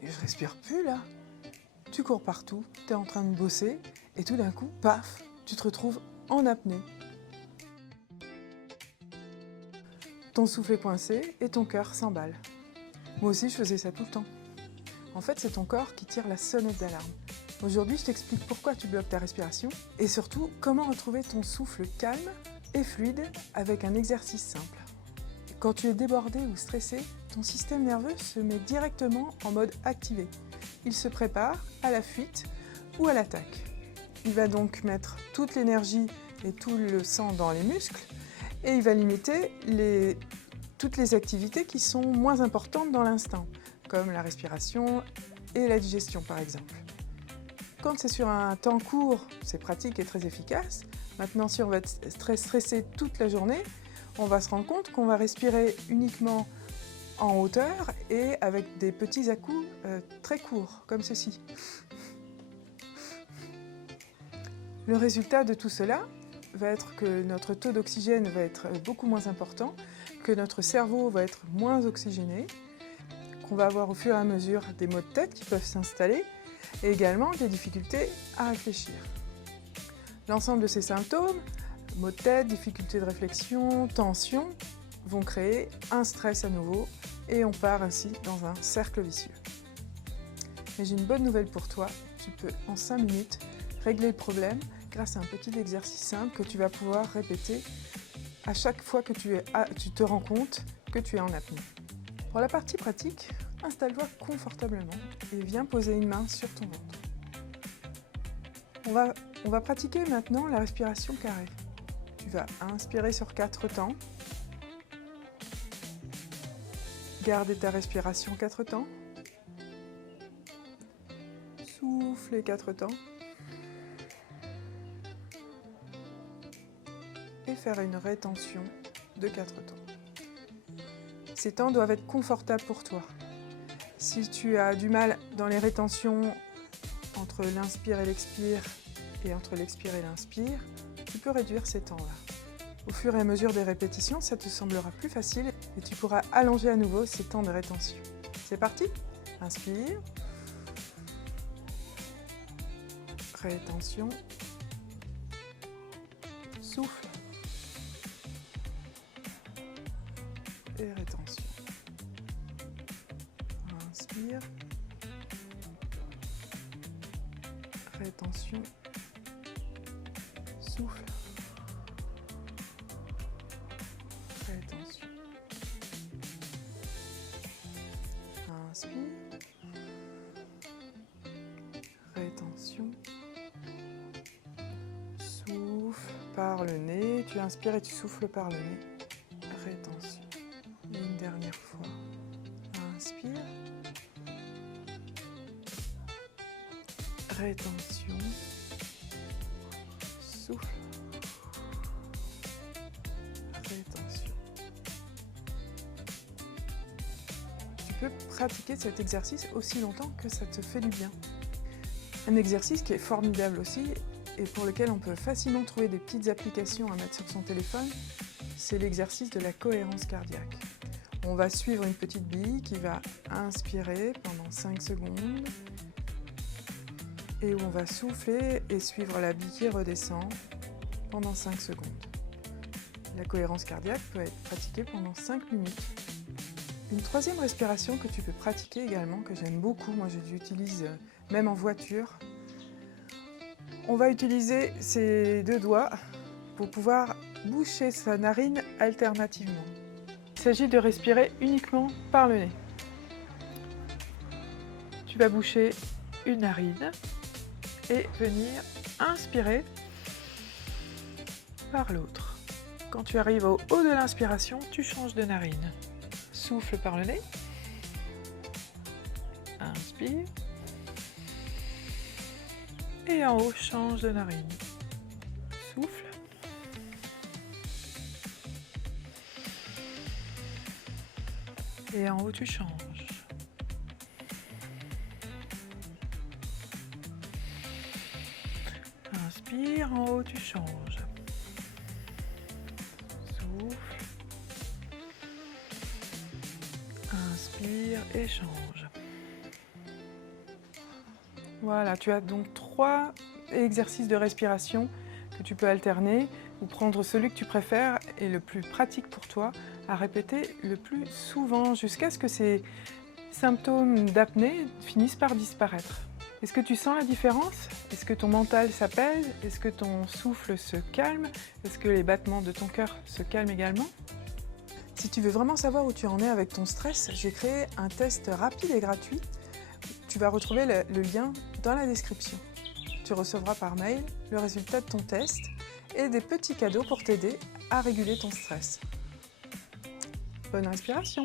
mais je respire plus là. Tu cours partout, tu es en train de bosser, et tout d'un coup, paf, tu te retrouves en apnée. Ton souffle est coincé et ton cœur s'emballe. Moi aussi, je faisais ça tout le temps. En fait, c'est ton corps qui tire la sonnette d'alarme. Aujourd'hui, je t'explique pourquoi tu bloques ta respiration et surtout comment retrouver ton souffle calme et fluide avec un exercice simple. Quand tu es débordé ou stressé, ton système nerveux se met directement en mode activé. Il se prépare à la fuite ou à l'attaque. Il va donc mettre toute l'énergie et tout le sang dans les muscles et il va limiter toutes les activités qui sont moins importantes dans l'instant, comme la respiration et la digestion par exemple. Quand c'est sur un temps court, c'est pratique et très efficace. Maintenant, si on va être stressé toute la journée, on va se rendre compte qu'on va respirer uniquement en hauteur et avec des petits à-coups très courts, comme ceci. Le résultat de tout cela va être que notre taux d'oxygène va être beaucoup moins important, que notre cerveau va être moins oxygéné, qu'on va avoir au fur et à mesure des maux de tête qui peuvent s'installer et également des difficultés à réfléchir. L'ensemble de ces symptômes, maux de tête, difficultés de réflexion, tension, vont créer un stress à nouveau et on part ainsi dans un cercle vicieux. Mais j'ai une bonne nouvelle pour toi, tu peux en 5 minutes régler le problème grâce à un petit exercice simple que tu vas pouvoir répéter à chaque fois que tu te rends compte que tu es en apnée. Pour la partie pratique, installe-toi confortablement et viens poser une main sur ton ventre. On va pratiquer maintenant la respiration carrée. Tu vas inspirer sur 4 temps, garder ta respiration 4 temps, souffler 4 temps et faire une rétention de 4 temps. Ces temps doivent être confortables pour toi. Si tu as du mal dans les rétentions entre l'inspire et l'expire et entre l'expire et l'inspire, tu peux réduire ces temps-là. Au fur et à mesure des répétitions, ça te semblera plus facile et tu pourras allonger à nouveau ces temps de rétention. C'est parti? Inspire. Rétention. Souffle. Et rétention. Inspire. Rétention. Souffle. Rétention. Inspire. Rétention. Souffle par le nez. Tu inspires et tu souffles par le nez. Rétention. Et une dernière fois. Inspire. Rétention. Souffle. Rétention. Tu peux pratiquer cet exercice aussi longtemps que ça te fait du bien. Un exercice qui est formidable aussi et pour lequel on peut facilement trouver des petites applications à mettre sur son téléphone, c'est l'exercice de la cohérence cardiaque. On va suivre une petite bille qui va inspirer pendant 5 secondes et où on va souffler et suivre la bille qui redescend pendant 5 secondes. La cohérence cardiaque peut être pratiquée pendant 5 minutes. Une troisième respiration que tu peux pratiquer également, que j'aime beaucoup, moi je l'utilise même en voiture. On va utiliser ces 2 doigts pour pouvoir boucher sa narine alternativement. Il s'agit de respirer uniquement par le nez. Tu vas boucher une narine et venir inspirer par l'autre. Quand tu arrives au haut de l'inspiration, tu changes de narine. Souffle par le nez. Inspire. Et en haut, change de narine. Souffle. Et en haut, tu changes. Inspire, en haut, tu changes. Souffle. Inspire et change. Voilà, tu as donc 3 exercices de respiration que tu peux alterner ou prendre celui que tu préfères et le plus pratique pour toi à répéter le plus souvent jusqu'à ce que ces symptômes d'apnée finissent par disparaître. Est-ce que tu sens la différence? Est-ce que ton mental s'apaise? Est-ce que ton souffle se calme? Est-ce que les battements de ton cœur se calment également? Si tu veux vraiment savoir où tu en es avec ton stress, j'ai créé un test rapide et gratuit. Tu vas retrouver le lien dans la description. Tu recevras par mail le résultat de ton test et des petits cadeaux pour t'aider à réguler ton stress. Bonne inspiration!